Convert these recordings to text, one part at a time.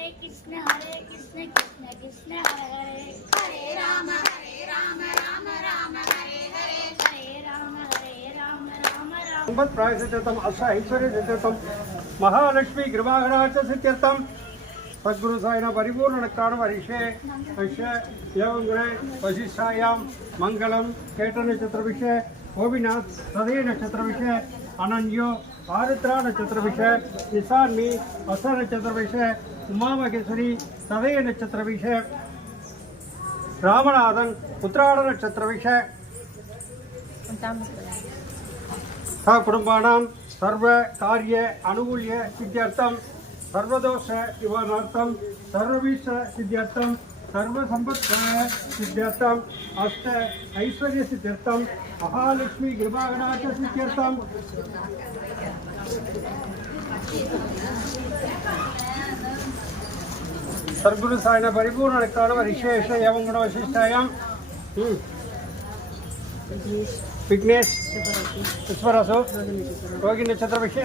हरे कृष्ण हरे कृष्ण कृष्ण कृष्ण, हरे हरे हरे राम हरे राम राम राम, हरे हरे हरे राम हरे राम राम राम। प्रायश्चितम अष्ट ऐश्वर्यचितम महालक्ष्मी कृपागराचसित्यर्थम सद्गुरु सायन परिपूर्ण कारण हरिषे हर्ष एवं गुणे वशिष्ठायां मंगलम केट नक्षत्र विषय गोपीनाथ हृदय नक्षत्र विषय अनन्यो ಆರುದ್ರ ನಕ್ಷತ್ರಭಿಷ ನಿಸಾನ್ಮಿ ಹೊಸ ನಕ್ಷತ್ರಭಿಷ உமாமகேஸ்வரி சதய நட்சத்திர விஷ ராமநாதன் உத்ராட நட்சத்திர விஷ ச குடும்பானாம் சர்வ காரிய அனுகூல்ய சித்தியர்த்தம் சர்வதோஷ இவனார்த்தம் சர்வபீஷ சித்தியர்த்தம். सर्वसम्पत्प्रदाय सिद्ध्यर्थम्। अष्ट ऐश्वर्यसिद्ध्यर्थं महालक्ष्मी कृपागणार्थसिद्ध्यर्थम् विशेष एवं गुणवशिष्टायां। विघ्नेश पुष्परसो योगिनक्षत्रविषये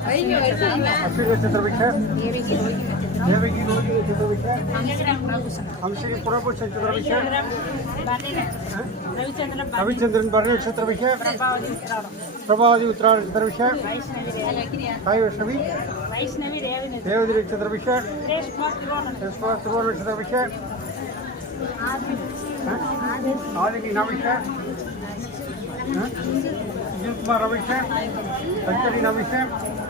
Ik heb het gevoel dat ik hier heb. Ik heb het gevoel dat ik hier heb. Ik heb het gevoel dat ik hier heb. Ik heb het gevoel dat ik hier heb. Ik heb het gevoel dat ik hier heb. Ik heb het gevoel dat ik hier heb. Ik heb het gevoel dat ik hier heb. Ik heb het gevoel dat ik hier heb. Ik heb het gevoel dat ik hier heb. Ik heb het gevoel dat ik hier heb. Ik heb het gevoel dat ik hier heb. Ik heb het gevoel dat ik hier heb. Ik heb het gevoel dat ik hier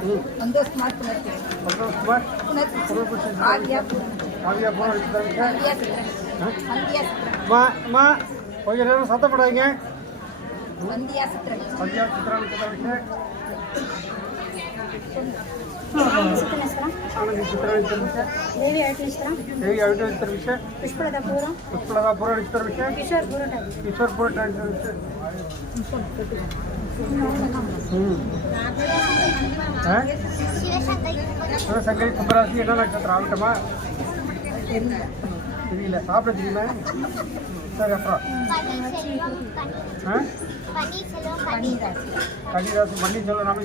અંદો smart નથી અંદો smart નથી ખબર પડશે આલિયાપુર આલિયાપુર માં માં கொஞ்ச நேரம் சத்தப்படாதீங்க வந்தியா சித்திரம் வந்தியா சித்திரம் ಆಮೇಲೆ ಚಿತ್ರ ವಿಚಾರ ವಿಷಯ ದೇವಿ ಐಟಲ್ ಇಸ್ತರ ದೇವಿ ಐಟಲ್ ಇಸ್ತರ ವಿಷಯ ಪುಷ್ಪಳದ ಪೂರ ಪುಷ್ಪಳದ ಪೂರ ಇಸ್ತರ ವಿಷಯ ಕಿಶೋರ್ ಪೂರ ಟೈಮ್ ಕಿಶೋರ್ ಪೂರ ಟೈಮ್ ಇಸ್ತರ ವಿಷಯ ಹ್ಮ್ ಹಾ ಸಂಗೀತ ಕುಂಭರಾசி என்ன நட்சத்திரம் ஆகட்டுமா தெரியல சாப்பிட தெரியுமா சரி அப்புறம் கன்னிராசி பன்னீர் செல்வம் நாம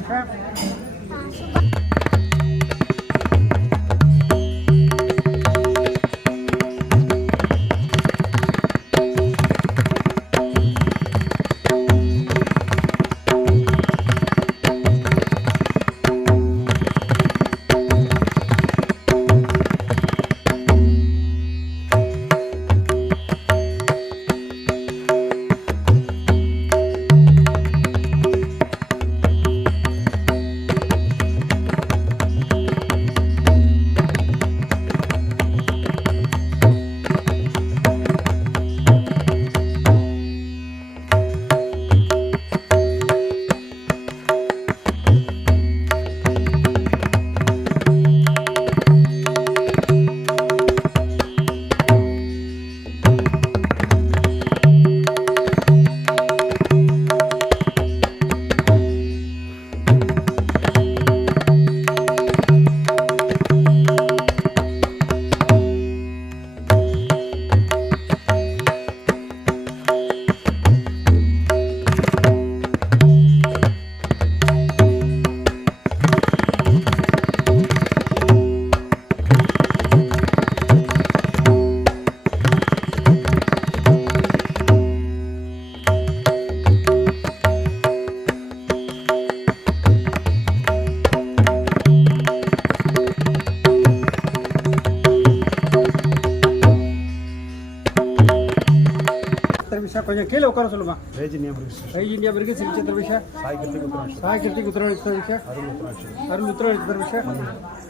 சார் கொஞ்சம் கீழே உட்கார சொல்லுமா? Rise India bricks rise India bricks Shri சந்திரபிஷா Sai Keerthi உத்தரவிஷா சாய் கீர்த்தி உத்தரவிஷா அருள் உத்தரவிஷா அருள் உத்தரவிஷா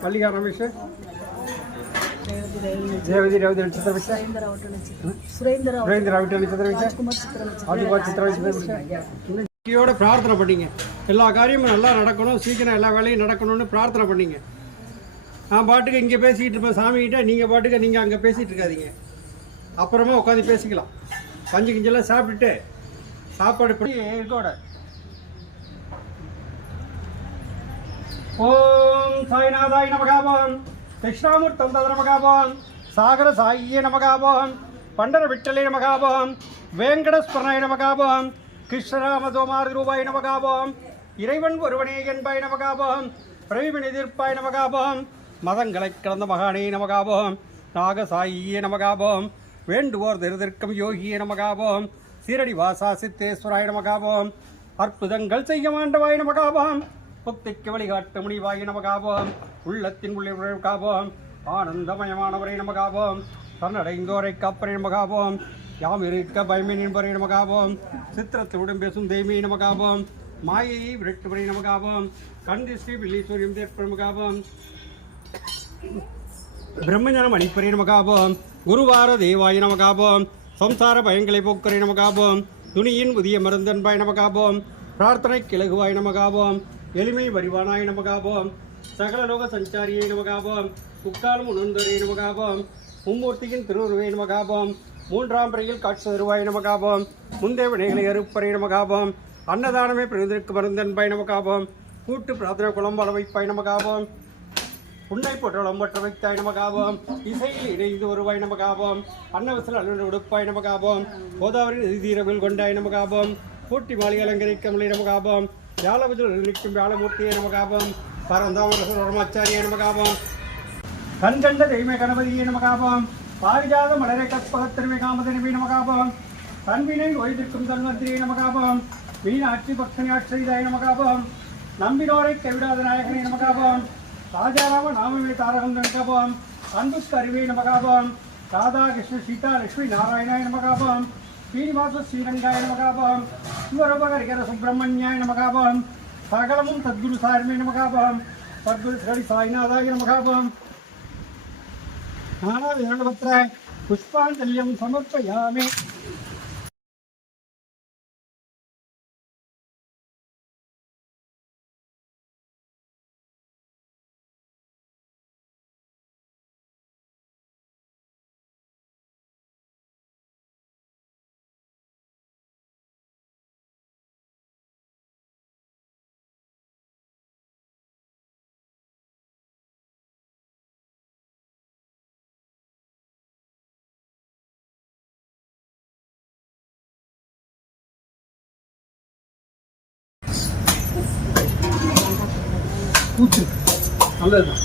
மல்லிகா ரமேஷ். ஜெயவதி ரவி நட்சத்திரவிஷ சுரேந்திர அவிட்ட நட்சத்திரவிஷ யோட பிரார்த்தனை பண்ணீங்க. எல்லா காரியமும் நல்லா நடக்கணும். சீக்கிரம் எல்லா வேலையும் நடக்கணும்னு பிரார்த்தனை பண்ணிங்க. நான் பாட்டுக்கு இங்கே பேசிக்கிட்டு இருப்பேன். சாமிக்கிட்ட நீங்கள் பாட்டுக்கு நீங்கள் அங்கே பேசிகிட்டு இருக்காதீங்க. அப்புறமா உட்காந்து பேசிக்கலாம். கஞ்சி கிஞ்செல்லாம் சாப்பிட்டுட்டு சாப்பாடு பண்ணி இருக்கோட. ஓம் சாய்நாதாய் நமகாபம் கிருஷ்ணாமூர்த்தம் தத நமகாபம் சாகர சாயியே நமகாபம் பண்டர விட்டலே நமகாபம் வேங்கடஸ்வரனாய் நமகாபோம் கிருஷ்ணராமதோமார் ரூபாய் நமகாபம் இறைவன் ஒருவனே என்பாய் நமகாபோம் பிரவிமன் எதிர்ப்பாய் நமகாபோம் மதங்களை கடந்த மகானே நமகாபோம் நாகசாயியே நமகாபோம் வேண்டுவோர் திருதிருக்கம் யோகியே நமகாபோம். சீரடி வாசா சித்தேஸ்வராய நமகாபோம். அற்புதங்கள் செய்ய மாண்டவாய் நமகாபோம். புக்திக்கு வழிகாட்டு முனிவாய் நமகாபோம். உள்ளத்தின் உள்ளே காபோம் ஆனந்தமயமானவரை நமகாபோம். தன்னடைந்தோரை காப்பரை நமகாபோம். யாம் இருக்க பயமே நின்பரை நமகாபோம். சித்திரத்தை உடன் பேசும் தெய்மே நமகாபோம். மாயையை விரட்டுவரை நமகாபோம். கண்டி ஸ்ரீ வில்லீஸ்வரியம் தேற்ப நமகாபோம். பிரம்மஞான மணிப்பரி நமகாபோம் குருவார தேவாய நமகாபோம் சம்சார பயங்களை போக்குறை நமகாபம் துணியின் புதிய மருந்தன்பாய் நமகாபம் பிரார்த்தனை கிழகுவாய் நமகாபம் எளிமை வரிவானாய் நமகாபோம் சகல லோக சஞ்சாரியை நமகாபோம் முக்காலம் உணர்ந்தரை நமகாபோம் மும்மூர்த்தியின் திருவுருவை நமகாபோம் மூன்றாம் பிறையில் காட்சி தருவாய் நமகாபம் முந்தைய வினைகளை அறுப்பறை நமகாபோம் அன்னதானமே பிரிந்திருக்கு மருந்தன்பாய் நமகாபம் கூட்டு பிரார்த்தனை குளம்பல வைப்பாய் நமகாபோம் போற்ற போற்றோளம் மற்ற வைத்தாய் நமகாபோம். இசையில் இணைந்து வருவாய் நமகாபோம். அன்னவசல் அண்ணன் உடுப்பாய் நமகாபோம். கோதாவரி நதி தீரவில் கொண்டாய் நமகாபோம். பூட்டி மாளிகை அலங்கரிக்கமலை நமகாபோம். வியாழபுஜல் நிற்கும் வியாழமூர்த்தியை நமகாபோம். பரந்தாமரசமாச்சாரியை நமகாபோம். கண் கண்ட தெய்வ கணபதியை நமகாபோம். பாரிஜாத மலரை கற்பகத்திருமை காமதனிமை நமகாபோம். கண்வினை ஓய்திருக்கும் தன்வந்திரியை நமகாபோம். மீனாட்சி பக்தனி ஆட்சிதாய் நமகாபோம். நம்பினோரை கைவிடாத நாயகனை நமகாபோம். ராஜாராம நாமமே தாரகம் நமகாபோம் அன்புக்கு அறிவே நமகாபோம். ராதா கிருஷ்ண சீதா லட்சுமி நாராயணாய நமகாபோம். ஸ்ரீனிவாச ஸ்ரீரங்காய நமகாபோம். சிவரூபகரிகர சுப்பிரமணியாய நமகாபோம். சகலமும் சத்குரு சாரமே நமகாபோம். சத்குரு ஸ்ரீ சாய்நாதாய நமகாபோம். நானாவிரணபத்ர புஷ்பாஞ்சல்யம் சமர்ப்பயாமே. பூச்சி. நல்லதுதான்.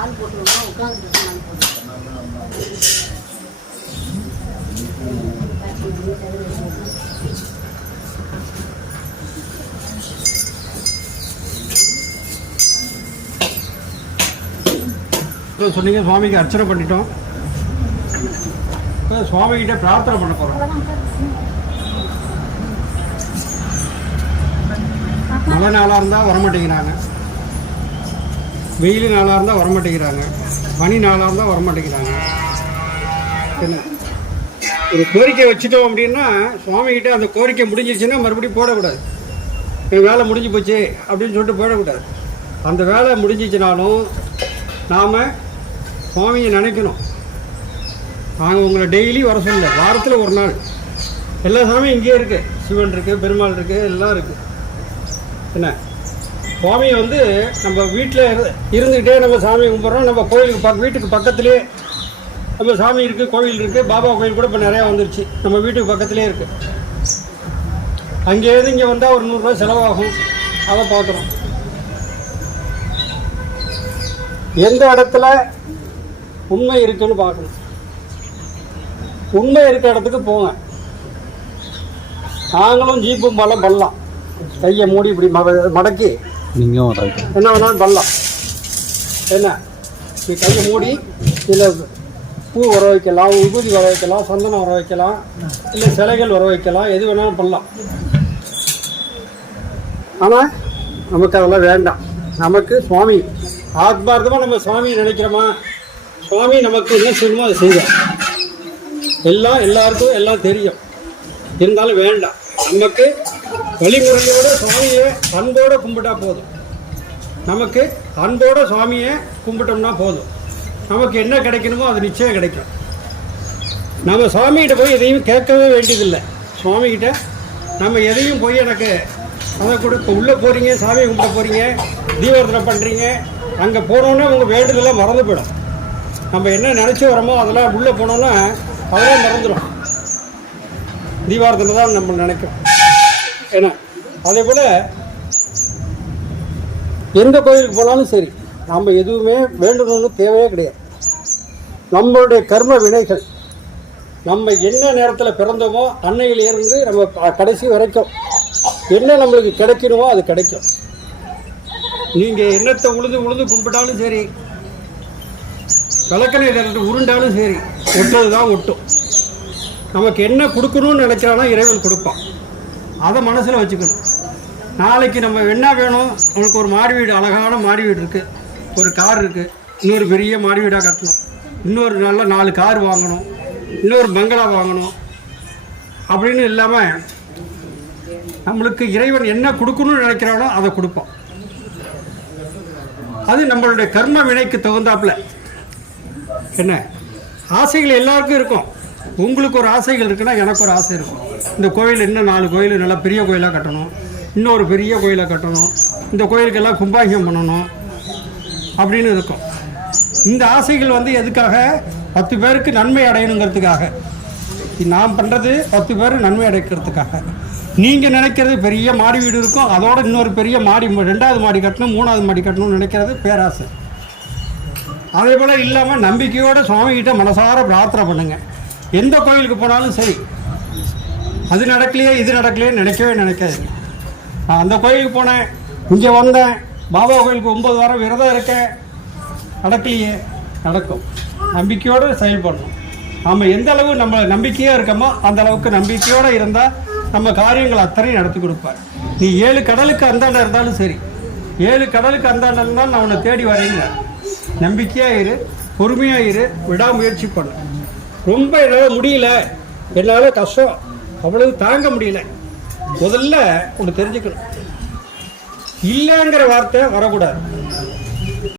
ஆள் போட்டுருவோம் உட்காந்துட்டு சொன்னீங்க சுவாமிக்கு அர்ச்சனை பண்ணிட்டோம். இப்போ சுவாமிகிட்ட பிரார்த்தனை பண்ண போகிறோம் மழை நாளாக இருந்தால் வரமாட்டேங்கிறாங்க. வெயில் நாளாக இருந்தால் வரமாட்டேங்கிறாங்க. மணி நாளாக இருந்தால் வரமாட்டேங்கிறாங்க. என்ன? ஒரு கோரிக்கை வச்சுட்டோம் அப்படின்னா சுவாமிகிட்ட அந்த கோரிக்கை முடிஞ்சிருச்சுன்னா மறுபடியும் போடக்கூடாது. என் வேலை முடிஞ்சு போச்சு அப்படின்னு சொல்லிட்டு போயிடக்கூடாது அந்த வேலை முடிஞ்சிச்சுனாலும் நாம் சுவாமியை நினைக்கணும். நாங்கள் உங்களை டெய்லி வர சொல்லல. வாரத்தில் ஒரு நாள். எல்லா சாமியும் இங்கேயே இருக்குது சிவன் இருக்குது பெருமாள் இருக்குது எல்லாம் இருக்குது என்ன? சுவாமியை வந்து நம்ம வீட்டில் இருந்துக்கிட்டே நம்ம சாமி கும்பிட்றோம். நம்ம கோயிலுக்கு பக் வீட்டுக்கு பக்கத்துலேயே நம்ம சாமி இருக்குது கோவில் இருக்குது பாபா கோயில் கூட இப்போ நிறையா வந்துருச்சு. நம்ம வீட்டுக்கு பக்கத்துலேயே இருக்குது அங்கேயிருந்து இங்கே வந்தால் ஒரு நூறுரூவா செலவாகும். அதை பார்க்குறோம். எந்த இடத்துல உண்மை இருக்குன்னு பார்க்கணும். உண்மை இருக்கிற இடத்துக்கு போங்க. நாங்களும் ஜீப்பும் பலம் பண்ணலாம் கையை மூடி இப்படி மடக்கி நீங்கள் வராது என்ன வேணாலும் பண்ணலாம். என்ன? நீ கையை மூடி இதில் பூ வர வைக்கலாம் உபூதி வர வைக்கலாம் சந்தனம் வர வைக்கலாம் இல்லை சிலைகள் வர வைக்கலாம் எது வேணாலும் பண்ணலாம். ஆனால் நமக்கு அதெல்லாம் வேண்டாம். நமக்கு சுவாமி ஆத்மார்த்தமாக நம்ம சுவாமி நினைக்கிறோமா? சுவாமி நமக்கு என்ன செய்யணுமோ அதை செய்வோம் எல்லாம் எல்லாருக்கும் எல்லாம் தெரியும். இருந்தாலும் வேண்டாம். நமக்கு வழிமுறையோட சுவாமியை அன்போடு கும்பிட்டா போதும். நமக்கு அன்போட சுவாமியை கும்பிட்டோம்னா போதும். நமக்கு என்ன கிடைக்கணுமோ அது நிச்சயம் கிடைக்கும். நம்ம சுவாமிகிட்ட போய் எதையும் கேட்கவே வேண்டியதில்லை. சுவாமிகிட்ட நம்ம எதையும் போய் எனக்கு அதை கூட உள்ளே போகிறீங்க சாமி கும்பிட போகிறீங்க தீபாரத்தனை பண்ணுறீங்க அங்கே போனோன்னே உங்கள் வேண்டுதலாம் மறந்து போயிடும் நம்ம என்ன நினச்சி வரோமோ அதெல்லாம் உள்ளே போனோன்னா அதெல்லாம் மறந்துடும் தீபாவளத்தில் தான் நம்ம நினைக்கும். ஏன்னா அதே போல் எந்த கோயிலுக்கு போனாலும் சரி நம்ம எதுவுமே வேண்டணும்னு தேவையே கிடையாது. நம்மளுடைய கர்ம வினைகள் நம்ம என்ன நேரத்தில் பிறந்தோமோ அன்னையிலிருந்து நம்ம கடைசி வரைக்கும் என்ன நம்மளுக்கு கிடைக்கணுமோ அது கிடைக்கும். நீங்கள் என்னத்தை உழுது உழுது கும்பிட்டாலும் சரி விளக்கணை திரட்டு உருண்டாலும் சரி ஒட்டது தான் ஒட்டும். நமக்கு என்ன கொடுக்கணும்னு நினைக்கிறானோ இறைவன் கொடுப்பான். அதை மனசில் வச்சுக்கணும். நாளைக்கு நம்ம என்ன வேணும்? உனக்கு ஒரு மாடி வீடு அழகான மாடி வீடு இருக்குது ஒரு கார் இருக்குது இன்னொரு பெரிய மாடி வீடாக கட்டணும். இன்னொரு நல்ல நாலு கார் வாங்கணும். இன்னொரு பங்களா வாங்கணும். அப்படின்னு இல்லாமல் நம்மளுக்கு இறைவன் என்ன கொடுக்கணும்னு நினைக்கிறானோ அதை கொடுப்போம் அது நம்மளுடைய கர்ம வினைக்கு தகுந்தாப்புல. என்ன? ஆசைகள் எல்லாருக்கும் இருக்கும். உங்களுக்கு ஒரு ஆசைகள் இருக்குன்னா எனக்கு ஒரு ஆசை இருக்கும். இந்த கோயில் இன்னும் நாலு கோயில் நல்லா பெரிய கோயிலாக கட்டணும். இன்னொரு பெரிய கோயிலாக கட்டணும். இந்த கோயிலுக்கெல்லாம் கும்பாபிஷேகம் பண்ணணும். அப்படின்னு இருக்கும். இந்த ஆசைகள் வந்து எதுக்காக? பத்து பேருக்கு நன்மை அடையணுங்கிறதுக்காக. நாம் பண்ணுறது பத்து பேர் நன்மை அடைக்கிறதுக்காக. நீங்கள் நினைக்கிறது பெரிய மாடி வீடு இருக்கும். அதோட இன்னொரு பெரிய மாடி ரெண்டாவது மாடி கட்டணும் மூணாவது மாடி கட்டணும்னு நினைக்கிறது பேராசை. அதே போல் இல்லாமல் நம்பிக்கையோடு சுவாமிகிட்ட மனசார பிரார்த்தனை பண்ணுங்கள் எந்த கோயிலுக்கு போனாலும் சரி. அது நடக்கலையே இது நடக்கலையே நினைக்கவே நினைக்காது நான் அந்த கோயிலுக்கு போனேன் இங்கே வந்தேன் பாபா கோயிலுக்கு ஒம்பது வாரம் விரதம் இருக்கேன். நடக்கலையே நடக்கும். நம்பிக்கையோடு செயல்படணும். நம்ம எந்த அளவு நம்ம நம்பிக்கையாக இருக்கோமோ அந்த அளவுக்கு நம்பிக்கையோடு இருந்தால் நம்ம காரியங்கள் அத்தனையும் நடத்தி கொடுப்பார். நீ ஏழு கடலுக்கு அந்தாண்ட இருந்தாலும் சரி. ஏழு கடலுக்கு அந்தாண்ட இருந்தாலும் நான் உன்னை தேடி வரேங்க. நம்பிக்கையாக இரு பொறுமையாக இரு விடாமுயற்சி பண்ணு. ரொம்ப என்னால் முடியல. என்னால் கஷ்டம். அவ்வளவு தாங்க முடியல. முதல்ல ஒன்று தெரிஞ்சுக்கணும். இல்லைங்கிற வார்த்தை வரக்கூடாது.